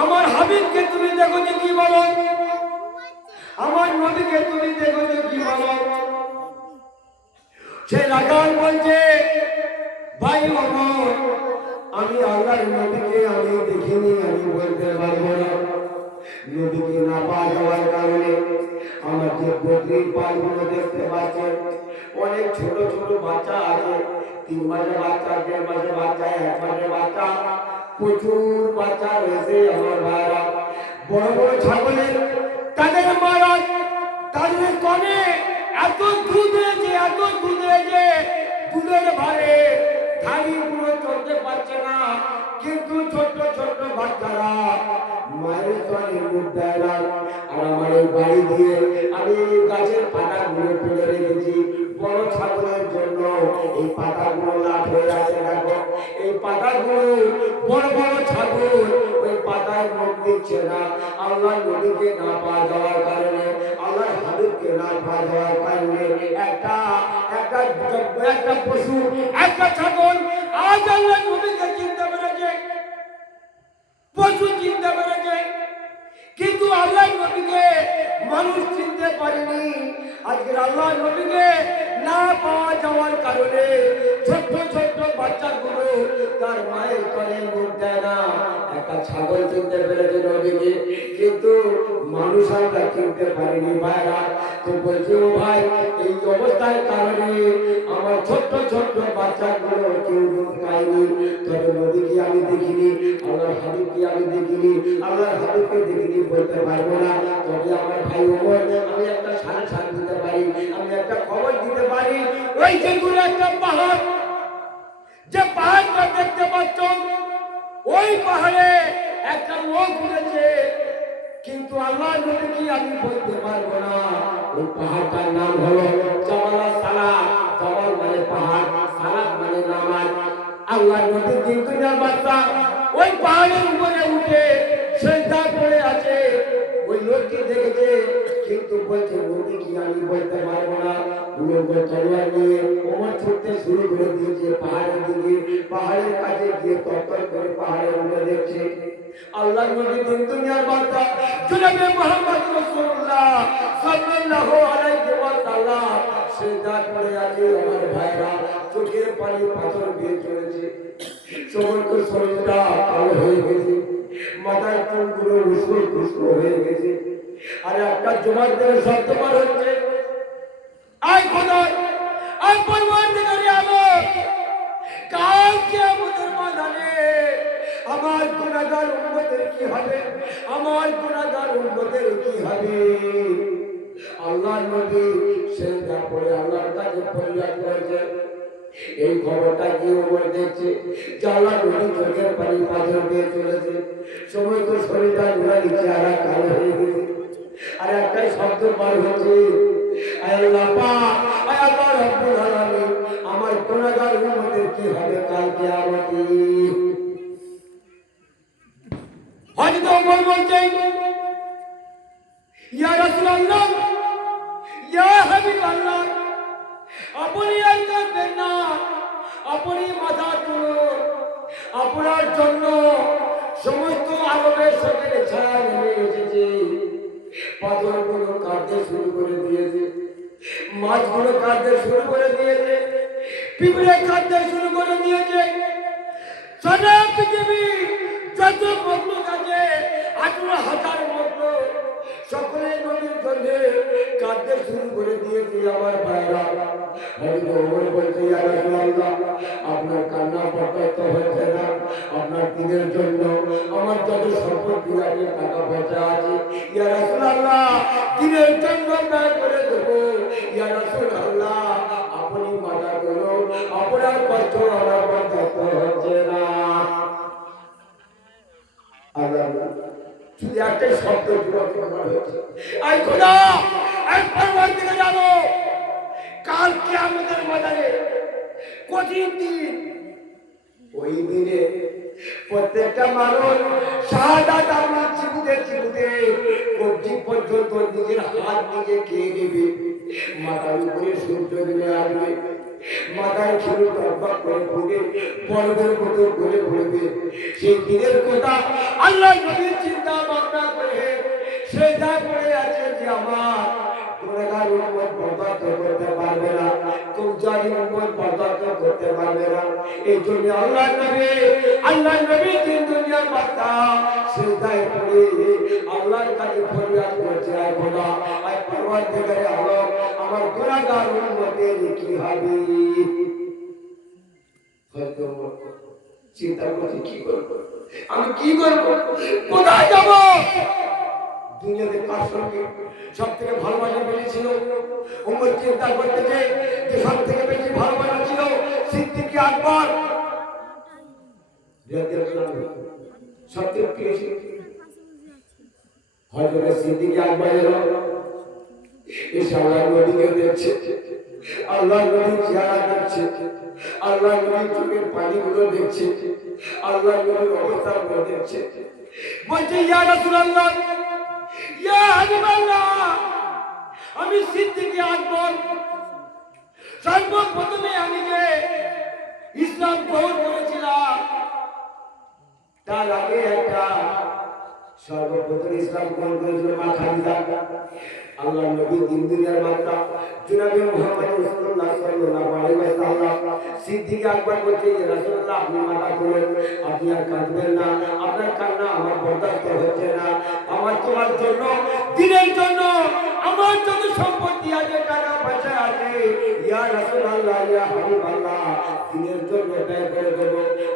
আমার হাবিবকে তুমি দেখো যে কি বলো, আমার নবীকে তুমি দেখো যে কি বলো। সে রাখাল বলছে, ভাই ওমর, আমি আল্লাহর নবীকে আমি দেখিনি, আমি বলতে পারবো না। নবীকে না পাওয়া যাওয়ার কারণে আমার যে বকরির পালগুলো দেখতে পাচ্ছেন, অনেক ছোট ছোট বাচ্চা আছে, 3 মাসের বাচ্চা, 1.5 মাসের বাচ্চা, 1 মাসের বাচ্চা, প্রচুর বাচ্চা রয়েছে আমার ভাইরা। বড় বড় ছাগলের তাদের মারা, তাদের কনে এত দুধ হয়েছে, এত দুধ হয়েছে, দুধের ভারে ধাড়িগুলো চলতে পারছে না। কিন্তু ছোট্ট ছোট্ট বাচ্চারা মায়ের স্তনের মুখ দেয় না। আর আমার এই বাড়ি দিয়ে আমি গাছের পাতাগুলো তুলে রেখেছি বড় ছাগলের জন্য। এই পাতাগুলো লাভ হয়ে আছে, দেখো এই পাতাগুলো বড় বড় ছাগল ওই পাতায় মুখ দিচ্ছে না। আল্লাহ নবীকে না পাওয়া যাওয়ার কারণে, আল্লাহ হাবিবকে না পাওয়া যাওয়ার কারণে একটা পশু, একটা ছাগল আজ আল্লাহ নবীকে চিনতে পেরেছে, পশু চিনতে পেরেছে, কিন্তু আল্লাহ নবীকে মানুষ চিনতে পারেনি। আজকের আল্লাহ নবীকে না পাওয়া যাওয়ার কারণে ছোট্ট ছোট্ট বাচ্চাগুলো তার মায়ের কোলে মুখ দেয় না। একটা ছাগল চিনতে পেরেছে নবীকে, কিন্তু মানুষ আমরা চিনতে পারিনি ভাইরা। তো বলছি, ও ভাই, এই অবস্থার কারণে আমার ছোট্ট ছোট্ট বাচ্চাগুলো কেউ দুধ খায়নি। তবে নবীকে আমি দেখিনি, আল্লাহর হাবিবকে আমি দেখিনি, আল্লাহর হাবিবকে দেখিনি বলতে পারবো না। তবে আমার ভাই ওমর, আমি একটা সান দিতে পারি, আমি একটা খবর দিতে পারি। ওই যেগুলো একটা পাহাড়, যে পাহাড়টা দেখতে পাচ্ছ, ওই পাহাড়ে একটা লোক উঠেছে, কিন্তু আল্লাহ নবী কি আমি বলতে পারবো না। ওই পাহাড়টার নাম হলো জাবাল সালাত। জাবাল মানে পাহাড়, সালাত মানে নামাজ। আল্লাহ নবী কিন্তু বাচ্চা ওই পাহাড়ের উপরে উঠে সেজদা করে আছে। ওই লোকটি দেখেছে, কিন্তু বলছে নবী কি আমি বলতে পারবো না। লোক তলোয়ার নিয়ে ওমর ছুটতে শুরু করে দিয়েছে পাহাড়ের দিকে। পাহাড়ের কাছে গিয়ে তরতর করে পাহাড়ের উপরে দেখছে আল্লাহ নবী দিন দুনিয়ার বান্দা জনাবে মুহাম্মদ রাসূলুল্লাহ সাল্লাল্লাহু আলাইহি ওয়াসাল্লাম সিজদা করে আছে। আমার ভাইরা, চোখের পানি পাথর বেয়ে চলেছে, সমস্ত শরীরটা কালো হয়ে গেছে, মাথার চুলগুলো উস্কো উস্কো হয়ে গেছে। আর একটা জমার দেওয়ার শব্দ বার হচ্ছে, আয় খোদা, আয় পরওয়ারদিগারে আলম, কাল কিয়ামতের ময়দানে আমার গুনাহগার উম্মতের কি হবে, আমার গুনাহগার উম্মতের কি হবে। আল্লাহ নবী সেজদা করে আল্লাহর কাছে ফরিয়াদ করেছে। এই খবরটা কি ওমর দেখছে, আল্লাহ নবী চোখের পানি পাথর দিয়ে চলেছে, সময় তো শরীরটা নুরানি চেহারা কালো হয়ে গেছে। আর একটাই শব্দ বার হচ্ছে, আল্লাহ পাক, আল্লাহ রব্বুল আলামিন, আমার গুনাহগার উম্মতের কি হবে কাল কিয়ামতে। হযরত ওমর বলছেন, ইয়া রাসূলুল্লাহ, ইয়া হাবিবাল্লাহ, আপনি আর কাঁদবেন না, আপনি মাথা তুলুন। আপনার জন্য সমস্ত আরবের সাথে ছায়া নেমে এসেছে। পাথরগুলো কাঁদতে শুরু করে দিয়েছে, মাছগুলো কাঁদতে শুরু করে দিয়েছে, পিঁপড়ে কাঁদতে শুরু করে দিয়েছে। সারা পৃথিবী যত মখলুক আছে, 18,000 মখলুক, সকলে নবীর জন্য কাঁদতে শুরু করে দিয়েছে। আমার ভাইরা, হযরত ওমর বলছে, ইয়া রাসূলুল্লাহ, আপনার কান্না পর্যন্ত হচ্ছে না। আপনার দিনের জন্য আমার যত সম্পত্তি আছে, টাকা পয়সা আছে, ইয়া রাসূলুল্লাহ, দিনের জন্য ব্যয় করে দেবো। ইয়া রাসূলুল্লাহ, আপনি মানা করুন, আপনার কষ্ট আমার পর্যন্ত হচ্ছে না। শুধু একটাই শব্দ আই খোদা, আই পরওয়ারদিগার জানো, কাল কিয়ামতের ময়দানে কঠিন দিন। ওই দিনে প্রত্যেকটা মানুষ শাহাদাত আমরা চিবুতে চিবুতে কবজি পর্যন্ত নিজের হাত নিজে খেয়ে নেবে। মাথার উপরে সূর্য নেমে আসবে, মাথায় ছিল তরবাক করে পড়ে বড়দের মতো করে পড়বে সেই দিনের কথা আল্লাহ নবীর চিন্তা ভাবনা করে সেটা পড়ে আছে যে আমার গুনাহগার উম্মত বরদাস্ত করতে পারবে না, কুফরি উম্মত বরদাস্ত করতে পারবে না। এই জন্য আল্লাহ নবী তিন দুনিয়ার বার্তা সেটাই পড়ে আল্লাহর কাছে ফরিয়াদ করছে, আয় খোদা, আয় পরওয়ারদিগারে আলম, আমার গুনাহগার উম্মতের কি হবে? হয়তো চিন্তা করছি কি করবো, আমি কি করবো, কোথায় যাব? দুনিয়াতে কার সঙ্গে সব থেকে ভালোবাসা বেশি উম্মত চিন্তা করতেছে যে সব থেকে বেশি ভালোবাসা ছিল সিদ্দিক আকবর সবচেয়ে প্রিয় হযরত সিদ্দিক আকবর এসে আল্লাহর নবীকে দেখছে, আল্লাহর নবী চেহারা দেখছে, আল্লাহর নবী চোখের পানিগুলো দেখছে, আল্লাহর নবীর অবস্থাগুলো দেখছে, বলছে ইয়া রাসূলুল্লাহ, ইয়া হাবিবাল্লাহ, আমি সিদ্দিক আকবর সর্বপ্রথমে আমি যে ইসলাম গ্রহণ করেছিলাম তার আগে একটা সর্বপ্রথম ইসলাম গ্রহণ করেছিল মা খাদিজা। আল্লাহ নবী দিন দুনিয়ার মাতা জনাবে মুহাম্মদ রাসূলুল্লাহ সাল্লাল্লাহু আলাইহি ওয়াসাল্লাম সিদ্দিক আকবর বলতে ইয়া রাসূলুল্লাহ, আপনি মাথা খুলেন, আপনি আর কাঁদবেন না, আপনার কান্না আমার বরদাস্ত হচ্ছে না, আমার তোমার জন্য দিনের জন্য আমার যত সম্পত্তি আছে, টাকা পয়সা আছে, ইয়া রাসূলুল্লাহ, ইয়া হাবিবাল্লাহ, দিনের জন্য ব্যয় করে দেব,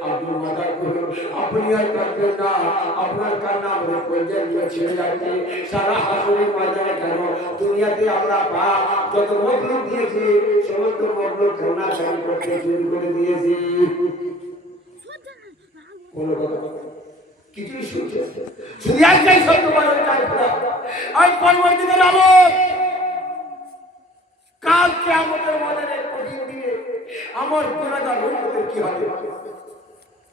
আপনি মাথা খুলুন, আপনি আর কাঁদবেন না, আপনার কান্না আমাদের কলিজা দিয়ে ছেড়ে যাচ্ছে। সারা হাসরের ময়দানে কেন দুনিয়াতে আমরা যত মজলুম দিয়েছি সমস্ত মজলুম কান্না কান্না করতে শুরু করে দিয়েছি, কোন কথা কিছুই শুনছে শুধু একটাই শব্দ বলার চাই, আর পরবর্তীদের আলো কাল কিয়ামতের ময়দানে কঠিন দিনে আমার গুনাহগার উম্মতের কি হবে?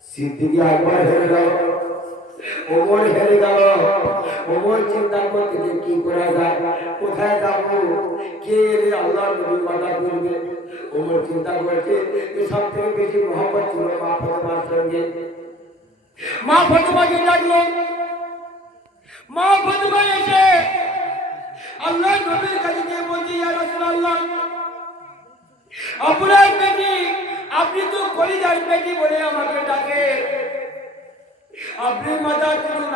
সিদ্দিক আকবর হেরে গেল, ওমর হেরে গেল। ওমর চিন্তা করতে যে কি করা যায়, কোথায় যাবো, কে এলে আল্লাহর নবীর কথা বলবে। ওমর চিন্তা করছে সব থেকে বেশি মহব্বত ছিল মা ফাতেমার সঙ্গে। মা ফাতেমাকে ডাকলো, মা ফাতেমা এসে আল্লাহ নবীর কাছে গিয়ে বলছে, ইয়া রাসূলুল্লাহ, আপনার বেটি, আপনি তো কলিজার বেটি বলে আমাকে ডাকে, আপনি মাথা তুলুন।